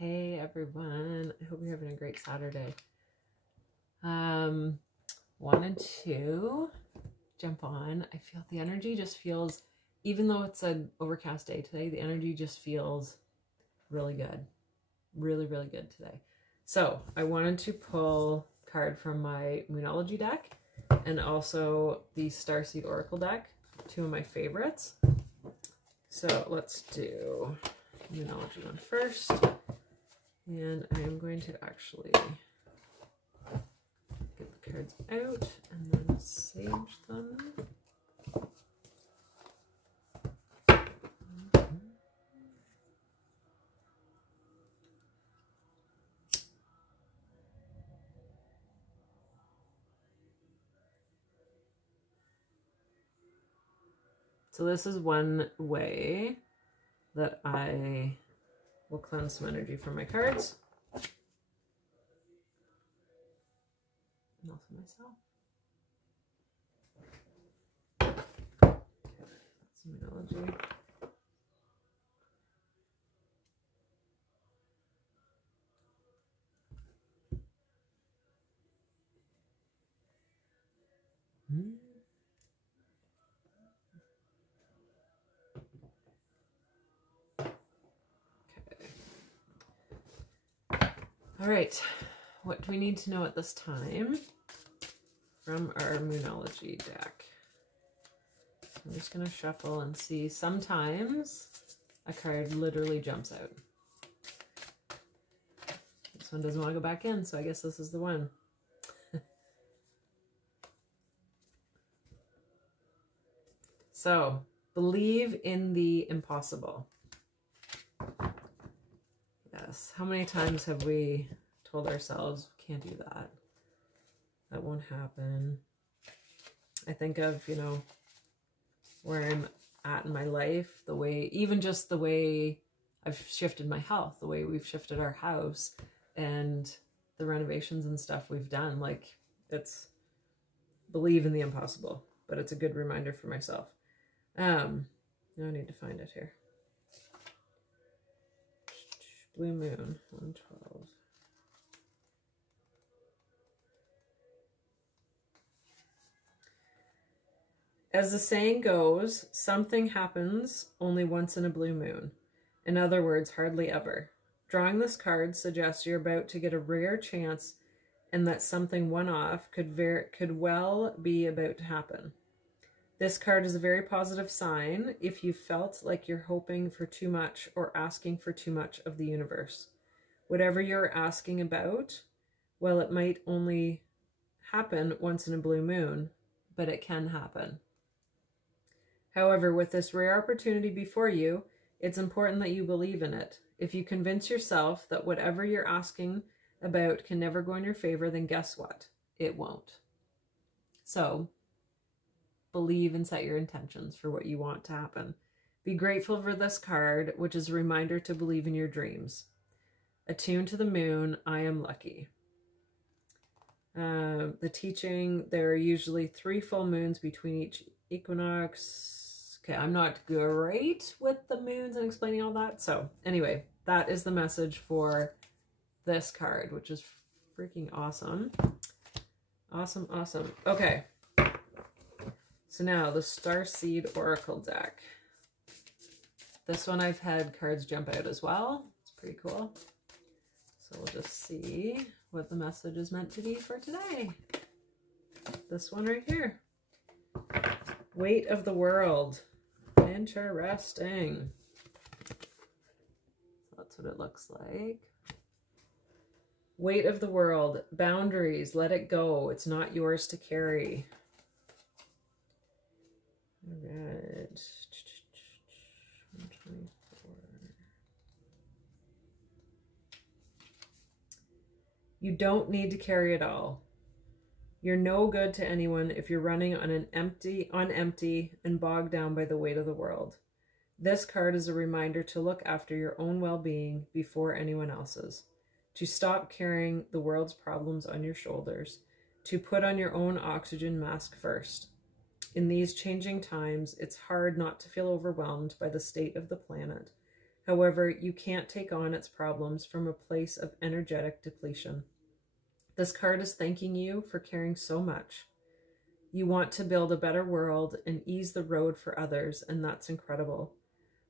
Hey everyone, I hope you're having a great Saturday. Wanted to jump on. I feel the energy just feels, even though it's an overcast day today, the energy just feels really good. Really, really good today. So I wanted to pull a card from my Moonology deck and also the Starseed Oracle deck, two of my favorites. So let's do Moonology one first. And I am going to actually get the cards out and then sage them. So this is one way that I will cleanse some energy from my cards. And also myself. That's Moonology. All right, what do we need to know at this time from our Moonology deck? I'm just going to shuffle and see. Sometimes a card literally jumps out. This one doesn't want to go back in, so I guess this is the one. So, believe in the impossible. Yes. How many times have we told ourselves, can't do that? That won't happen. I think of, you know, where I'm at in my life, the way, even just the way I've shifted my health, the way we've shifted our house and the renovations and stuff we've done. Like, it's believe in the impossible, but it's a good reminder for myself. Now I need to find it here. Blue Moon, 112. As the saying goes, something happens only once in a blue moon. In other words, hardly ever. Drawing this card suggests you're about to get a rare chance and that something one-off could well be about to happen. This card is a very positive sign if you felt like you're hoping for too much or asking for too much of the universe. Whatever you're asking about, well, it might only happen once in a blue moon, but it can happen. However, with this rare opportunity before you, it's important that you believe in it. If you convince yourself that whatever you're asking about can never go in your favor, then guess what? It won't. So, believe and set your intentions for what you want to happen. Be grateful for this card, which is a reminder to believe in your dreams. Attuned to the moon, I am lucky. The teaching, there are usually 3 full moons between each equinox. Okay, I'm not great with the moons and explaining all that. So anyway, that is the message for this card, which is freaking awesome. Awesome, awesome. Okay. So now the Starseed Oracle deck. This one I've had cards jump out as well. It's pretty cool. So we'll just see what the message is meant to be for today. This one right here. Weight of the world. Interesting. That's what it looks like. Weight of the world. Boundaries. Let it go. It's not yours to carry. All right. 124. You don't need to carry it all. You're no good to anyone if you're running on empty and bogged down by the weight of the world. This card is a reminder to look after your own well-being before anyone else's, to stop carrying the world's problems on your shoulders, to put on your own oxygen mask first. In these changing times, it's hard not to feel overwhelmed by the state of the planet. However, you can't take on its problems from a place of energetic depletion. This card is thanking you for caring so much. You want to build a better world and ease the road for others, and that's incredible.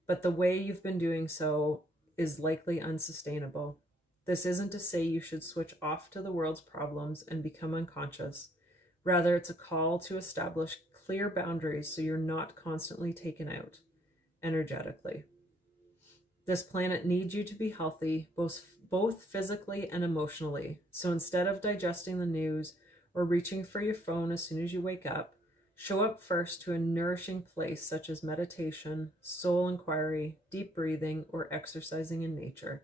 But the way you've been doing so is likely unsustainable. This isn't to say you should switch off to the world's problems and become unconscious. Rather, it's a call to establish clear boundaries so you're not constantly taken out energetically. This planet needs you to be healthy, both physically and emotionally. So instead of digesting the news or reaching for your phone as soon as you wake up, show up first to a nourishing place such as meditation, soul inquiry, deep breathing, or exercising in nature.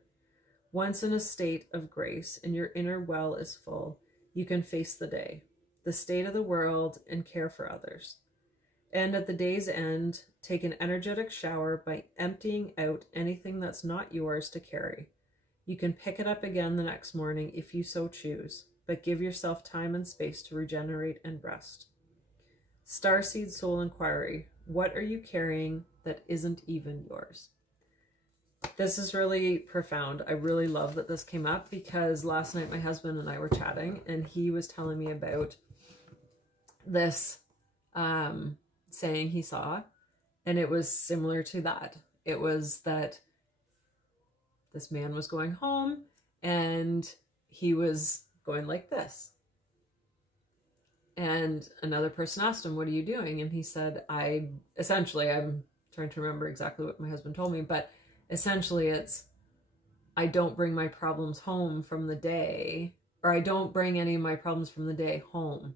Once in a state of grace and your inner well is full, you can face the day, the state of the world, and care for others. And at the day's end, take an energetic shower by emptying out anything that's not yours to carry. You can pick it up again the next morning if you so choose, but give yourself time and space to regenerate and rest. Starseed Soul Inquiry. What are you carrying that isn't even yours? This is really profound. I really love that this came up because last night my husband and I were chatting and he was telling me about this saying he saw, and it was similar to that. It was that this man was going home and he was going like this. And another person asked him, what are you doing? And he said, I'm trying to remember exactly what my husband told me, but essentially it's, I don't bring my problems home from the day, or I don't bring any of my problems from the day home.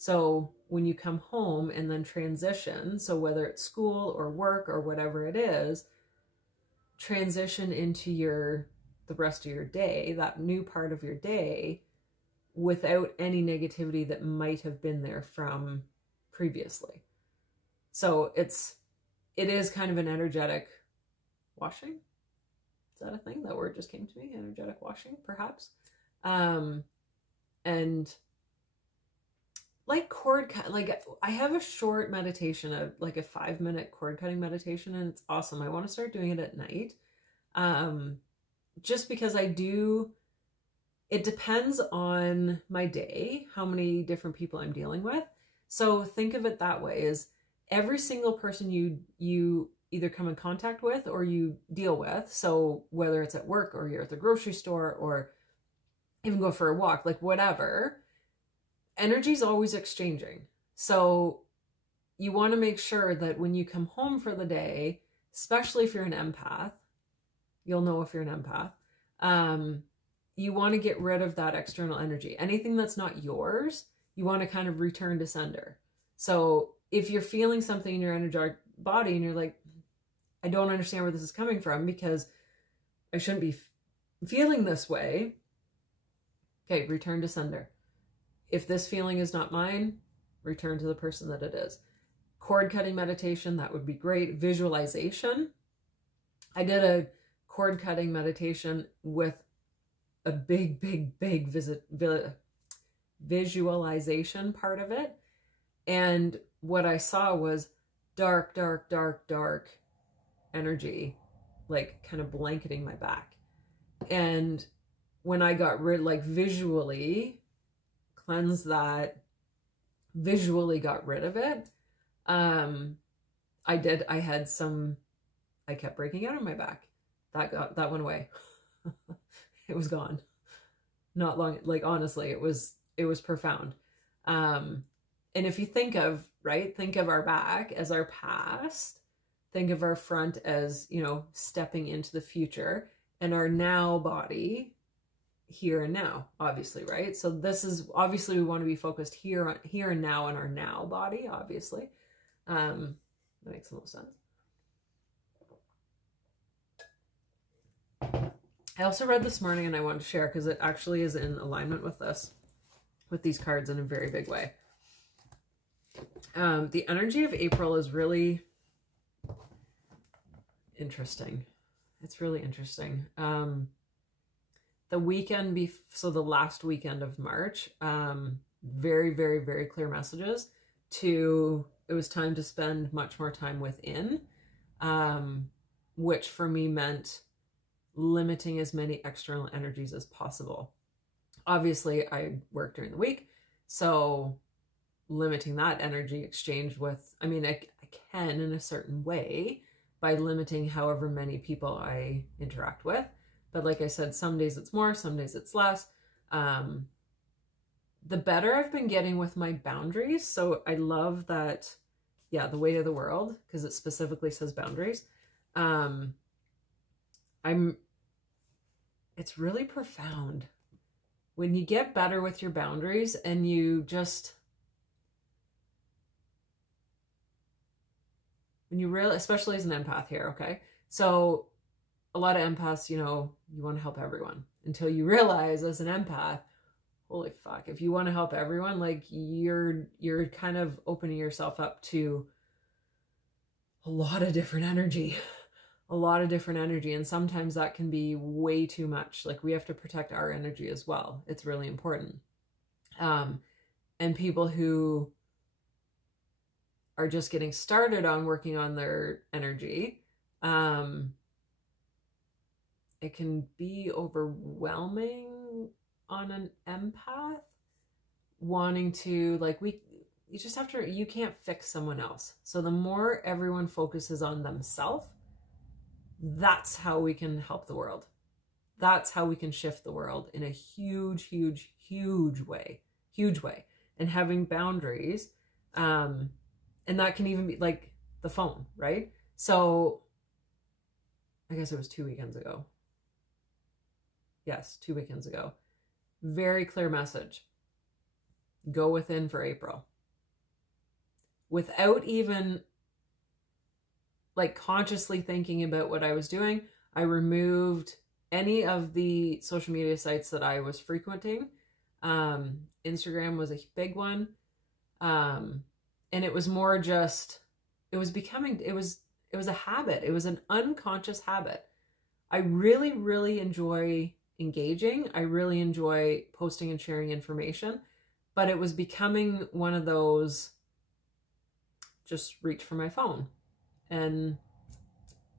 So when you come home and then transition, so whether it's school or work or whatever it is, transition into the rest of your day, that new part of your day, without any negativity that might have been there from previously. So it is kind of an energetic washing. Is that a thing? That word just came to me. Energetic washing, perhaps. And like cord cut, like I have a short meditation, like a 5-minute cord cutting meditation, and it's awesome. I want to start doing it at night. Just because it depends on my day, how many different people I'm dealing with. So think of it that way, is every single person you either come in contact with or you deal with. So whether it's at work or you're at the grocery store or even go for a walk, like whatever, energy is always exchanging. So you want to make sure that when you come home for the day, especially if you're an empath, you'll know if you're an empath, you want to get rid of that external energy. Anything that's not yours, you want to kind of return to sender. So if you're feeling something in your energetic body and you're like, I don't understand where this is coming from because I shouldn't be feeling this way. Okay, return to sender. If this feeling is not mine, return to the person that it is. Cord cutting meditation, that would be great. Visualization. I did a cord cutting meditation with a big visualization part of it. And what I saw was dark energy, like kind of blanketing my back. And when I got rid, like visually cleansed that, visually got rid of it, I kept breaking out on my back. That went away. It was gone. Not long, like honestly, it was profound. And if you think of our back as our past, think of our front as, stepping into the future, and our now body here and now, obviously, right? So this is, obviously we want to be focused here and now on our now body, obviously. That makes the most sense. I also read this morning, and I wanted to share because it actually is in alignment with these cards in a very big way. The energy of April is really interesting. It's really interesting. The weekend, so the last weekend of March, very, very, very clear messages it was time to spend much more time within. which for me meant limiting as many external energies as possible. Obviously, I work during the week, so limiting that energy exchange with, I mean, I can in a certain way by limiting however many people I interact with. But like I said, some days it's more, some days it's less. The better I've been getting with my boundaries. So I love that, yeah, the weight of the world, because it specifically says boundaries. It's really profound when you get better with your boundaries and you just, when you really, especially as an empath here, okay? So a lot of empaths, you know, you want to help everyone until you realize as an empath, holy fuck, if you want to help everyone, like you're kind of opening yourself up to a lot of different energy, and sometimes that can be way too much. Like we have to protect our energy as well. It's really important. And people who are just getting started on working on their energy, it can be overwhelming on an empath wanting to, like, you just have to, you can't fix someone else. So the more everyone focuses on themselves, that's how we can help the world. That's how we can shift the world in a huge, huge, huge way. And having boundaries, and that can even be like the phone, right? So I guess it was 2 weekends ago. Yes, 2 weekends ago. Very clear message. Go within for April. Without even like consciously thinking about what I was doing, I removed any of the social media sites that I was frequenting. Instagram was a big one. And it was more just, it was a habit. It was an unconscious habit. I really, really enjoy engaging. I really enjoy posting and sharing information, but it was becoming one of those, just reach for my phone. And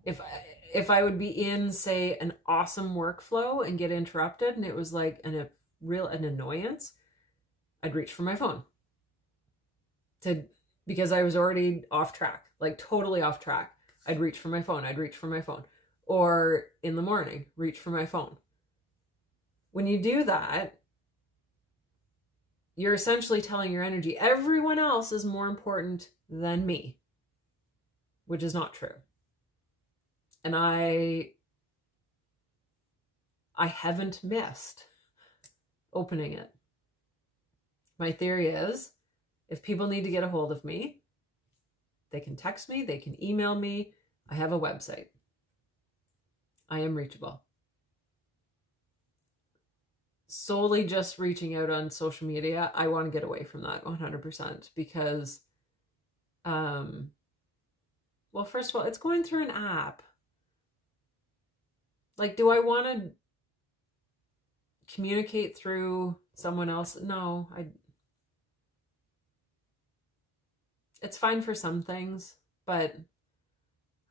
if I would be in, say, an awesome workflow and get interrupted and it was like an annoyance, I'd reach for my phone because I was already off track, like totally off track. I'd reach for my phone. Or in the morning, reach for my phone. When you do that, you're essentially telling your energy, everyone else is more important than me, which is not true. And I haven't missed opening it. My theory is, if people need to get a hold of me, they can text me, they can email me. I have a website. I am reachable. Solely just reaching out on social media, I want to get away from that 100% because, well, first of all, it's going through an app. Like, do I want to communicate through someone else? No, it's fine for some things, but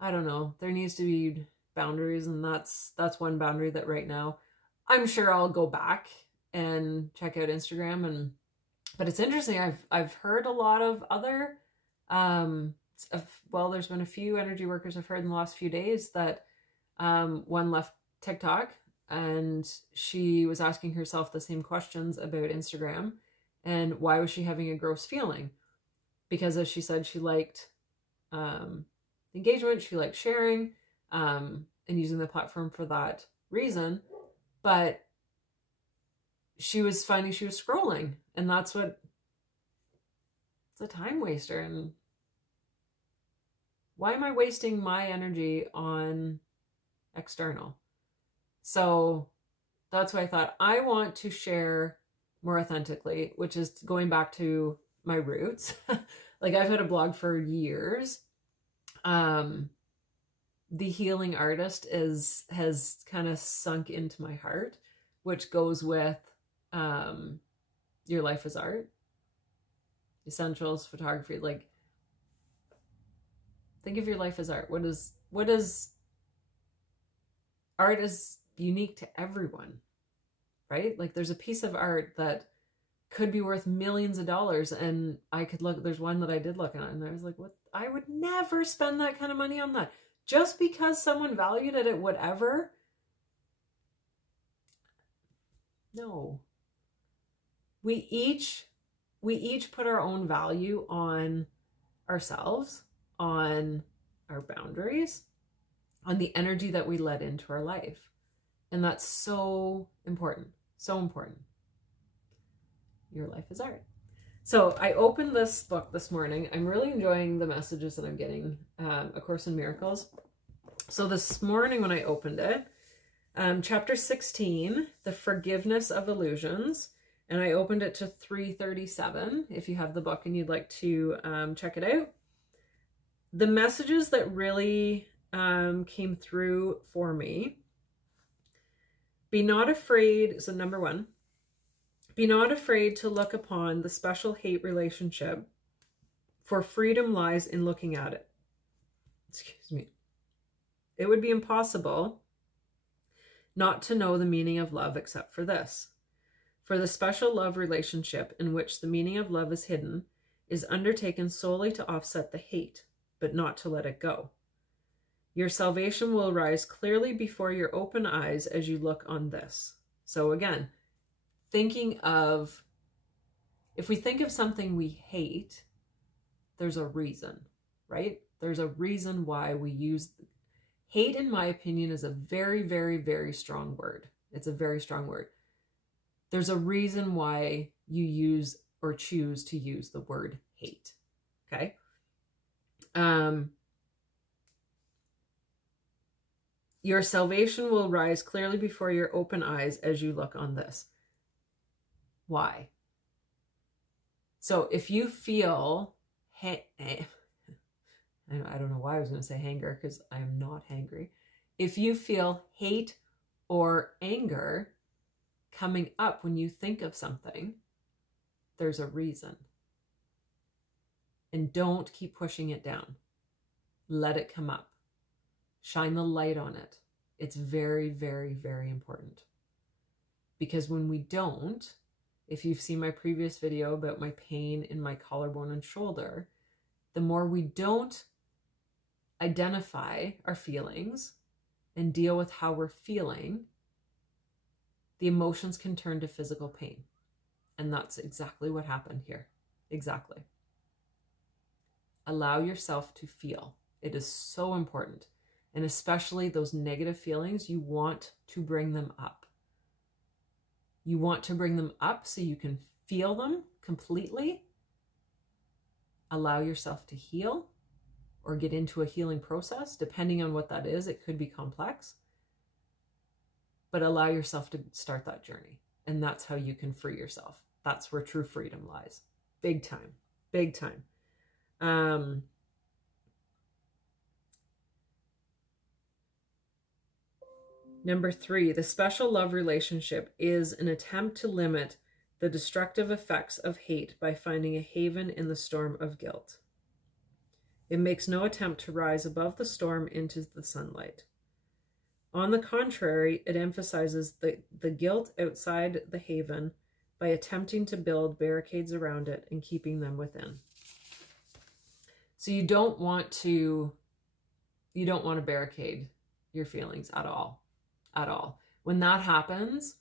I don't know. There needs to be boundaries, and that's one boundary that right now I'm sure I'll go back and check out Instagram. But it's interesting. I've heard a lot of other, well, there's been a few energy workers I've heard in the last few days that one left TikTok and she was asking herself the same questions about Instagram and why was she having a gross feeling? Because as she said, she liked engagement, she liked sharing, and using the platform for that reason. But she was finding she was scrolling, and it's a time waster. And why am I wasting my energy on external? So that's why I thought I want to share more authentically, which is going back to my roots. Like I've had a blog for years. The healing artist has kind of sunk into my heart, which goes with your life is art, essentials, photography. Like, think of your life as art. What is art is unique to everyone, right? Like there's a piece of art that could be worth millions of dollars, and I could look, there's one that I did look at and I was like, what? I would never spend that kind of money on that. Just because someone valued it at whatever. No. We each put our own value on ourselves, on our boundaries, on the energy that we let into our life. And that's so important. So important. Your life is art. So I opened this book this morning. I'm really enjoying the messages that I'm getting, A Course in Miracles. So this morning when I opened it, chapter 16, The Forgiveness of Illusions, and I opened it to 337, if you have the book and you'd like to check it out. The messages that really came through for me: be not afraid, so number one, be not afraid to look upon the special hate relationship, for freedom lies in looking at it. Excuse me. It would be impossible not to know the meaning of love except for this. For the special love relationship in which the meaning of love is hidden is undertaken solely to offset the hate, but not to let it go. Your salvation will rise clearly before your open eyes as you look on this. So again, thinking of, if we think of something we hate, there's a reason, right? There's a reason why we use hate. In my opinion, is a very, very, very strong word. It's a very strong word. There's a reason why you use or choose to use the word hate. Okay. Your salvation will rise clearly before your open eyes as you look on this. Why? So if you feel, I don't know why I was going to say hanger, because I am not hangry. If you feel hate or anger coming up when you think of something, there's a reason. And don't keep pushing it down. Let it come up. Shine the light on it. It's very, very, very important. Because when we don't, if you've seen my previous video about my pain in my collarbone and shoulder, the more we don't identify our feelings and deal with how we're feeling, the emotions can turn to physical pain. And that's exactly what happened here. Exactly. Allow yourself to feel. It is so important. And especially those negative feelings, you want to bring them up. You want to bring them up so you can feel them completely. Allow yourself to heal or get into a healing process. Depending on what that is, it could be complex. But allow yourself to start that journey. And that's how you can free yourself. That's where true freedom lies. Big time. Big time. Number 3, the special love relationship is an attempt to limit the destructive effects of hate by finding a haven in the storm of guilt. It makes no attempt to rise above the storm into the sunlight. On the contrary, it emphasizes the guilt outside the haven by attempting to build barricades around it and keeping them within. So you don't want to barricade your feelings at all. At all. When that happens,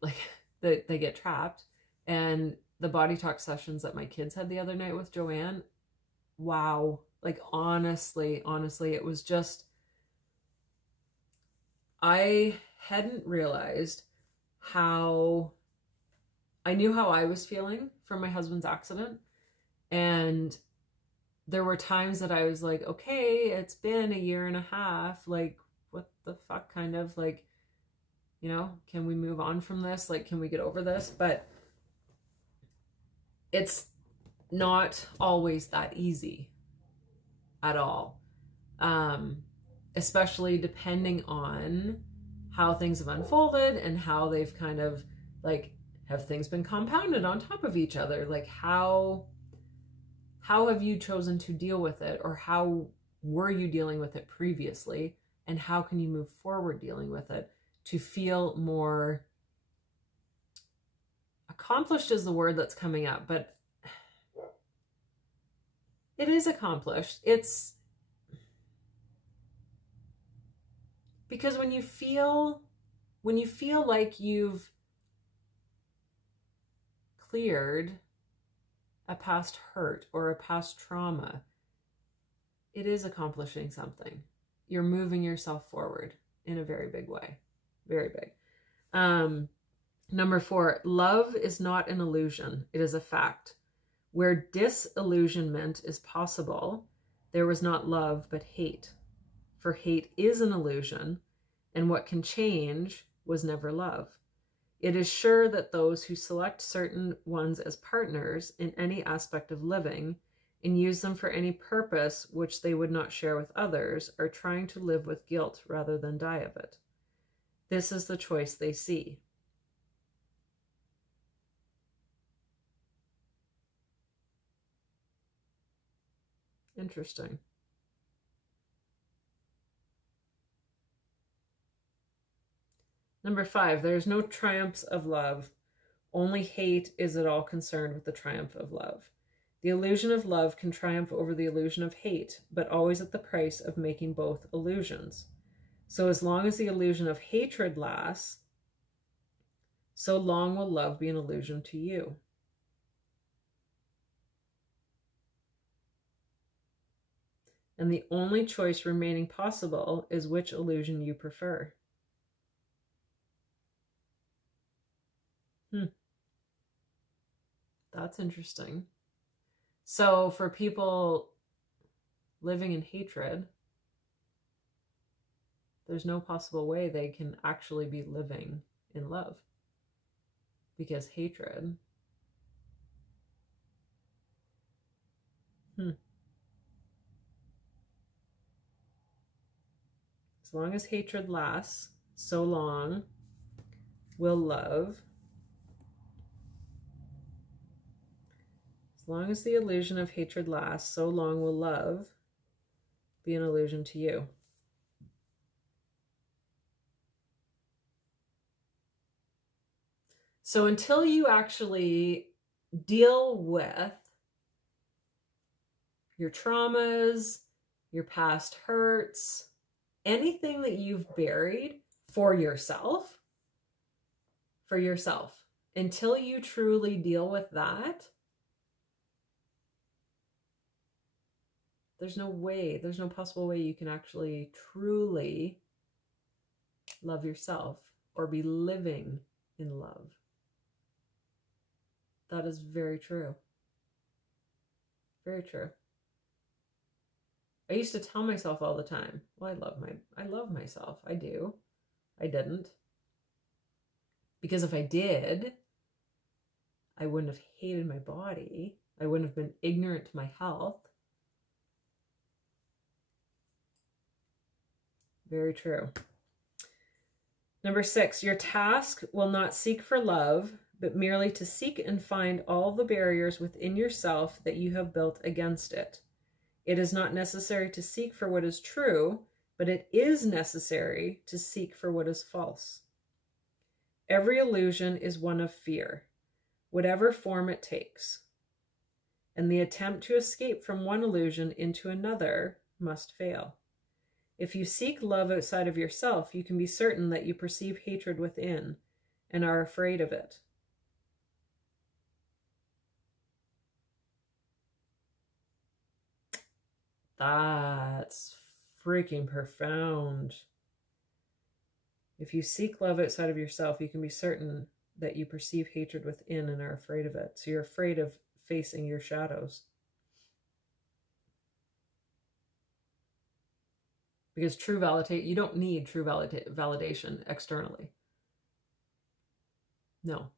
like they get trapped. And the body talk sessions that my kids had the other night with Joanne, wow. Like honestly, it was just, I hadn't realized how, I knew how I was feeling from my husband's accident. And there were times that I was like, okay, it's been 1.5 years. Like, what the fuck, kind of like, you know, can we move on from this? Like, can we get over this? But it's not always that easy at all. Especially depending on how things have unfolded and how they've kind of like, have things been compounded on top of each other? Like how have you chosen to deal with it, or how were you dealing with it previously? and how can you move forward dealing with it to feel more accomplished is the word that's coming up, but it is accomplished. It's because when you feel like you've cleared a past hurt or a past trauma, it is accomplishing something. You're moving yourself forward in a very big way. Very big. Number 4, love is not an illusion. It is a fact. Where disillusionment is possible, there was not love, but hate. For hate is an illusion, and what can change was never love. It is sure that those who select certain ones as partners in any aspect of living and use them for any purpose which they would not share with others are trying to live with guilt rather than die of it. This is the choice they see. Interesting. Number 5, there is no triumphs of love. Only hate is at all concerned with the triumph of love. The illusion of love can triumph over the illusion of hate, but always at the price of making both illusions. So as long as the illusion of hatred lasts, so long will love be an illusion to you. And the only choice remaining possible is which illusion you prefer. That's interesting. So for people living in hatred, there's no possible way they can actually be living in love. Because hatred. As long as hatred lasts, so long will love. As long as the illusion of hatred lasts, so long will love be an illusion to you. So until you actually deal with your traumas, your past hurts, anything that you've buried for yourself, until you truly deal with that, there's no possible way you can actually truly love yourself or be living in love. That is very true. Very true. I used to tell myself all the time, well, I love myself. I do. I didn't. Because if I did, I wouldn't have hated my body. I wouldn't have been ignorant to my health. Very true. Number 6, your task will not seek for love, but merely to seek and find all the barriers within yourself that you have built against it. It is not necessary to seek for what is true, but it is necessary to seek for what is false. Every illusion is one of fear, whatever form it takes, and the attempt to escape from one illusion into another must fail. If you seek love outside of yourself, you can be certain that you perceive hatred within and are afraid of it. That's freaking profound. If you seek love outside of yourself, you can be certain that you perceive hatred within and are afraid of it. So you're afraid of facing your shadows. Because you don't need true validation externally. No.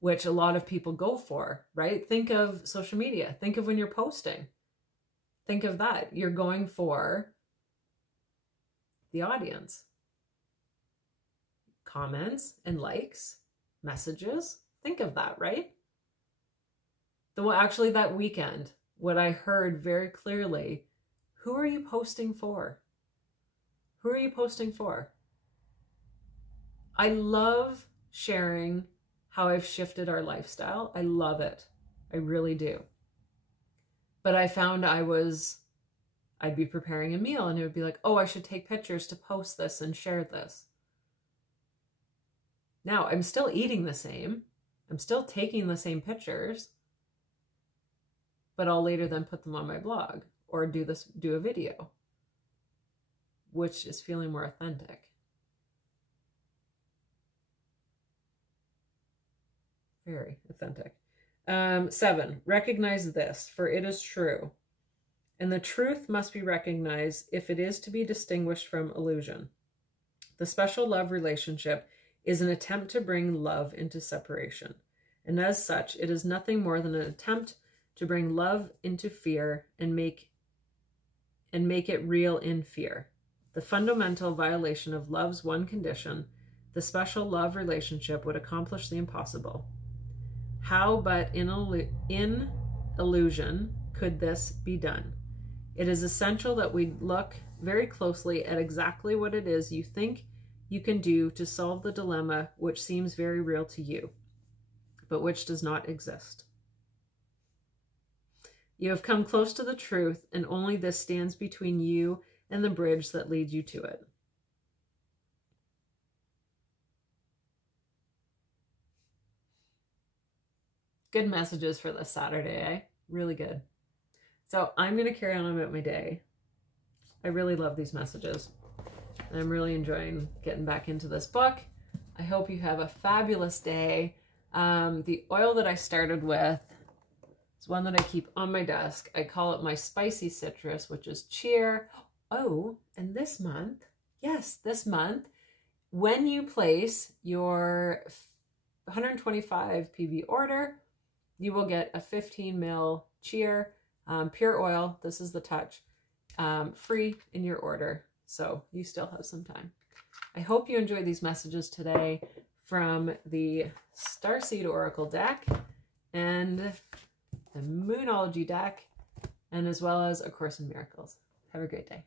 Which a lot of people go for, right? Think of social media. Think of when you're posting. Think of that. You're going for the audience. Comments and likes, messages. Think of that, right? Actually, that weekend, what I heard very clearly, who are you posting for? Who are you posting for? I love sharing how I've shifted our lifestyle. I love it. I really do. But I found I'd be preparing a meal and it would be like, oh, I should take pictures to post this and share this. Now, I'm still eating the same. I'm still taking the same pictures, but I'll later then put them on my blog or do a video, which is feeling more authentic. Very authentic. 7, recognize this, for it is true. And the truth must be recognized if it is to be distinguished from illusion. The special love relationship is an attempt to bring love into separation. And as such, it is nothing more than an attempt to bring love into fear and make it real in fear. The fundamental violation of love's one condition, the special love relationship, would accomplish the impossible. How but in illusion could this be done? It is essential that we look very closely at exactly what it is you think you can do to solve the dilemma which seems very real to you, but which does not exist. You have come close to the truth, and only this stands between you and the bridge that leads you to it. Good messages for this Saturday, eh? Really good. So I'm going to carry on about my day. I really love these messages. I'm really enjoying getting back into this book. I hope you have a fabulous day. The oil that I started with is one that I keep on my desk. I call it my spicy citrus, which is cheer. Oh, and this month, yes, this month, when you place your 125 PV order, you will get a 15 ml cheer, pure oil. This is the touch, free in your order. So you still have some time. I hope you enjoyed these messages today from the Starseed Oracle Deck and the Moonology Deck, and as well as A Course in Miracles. Have a great day.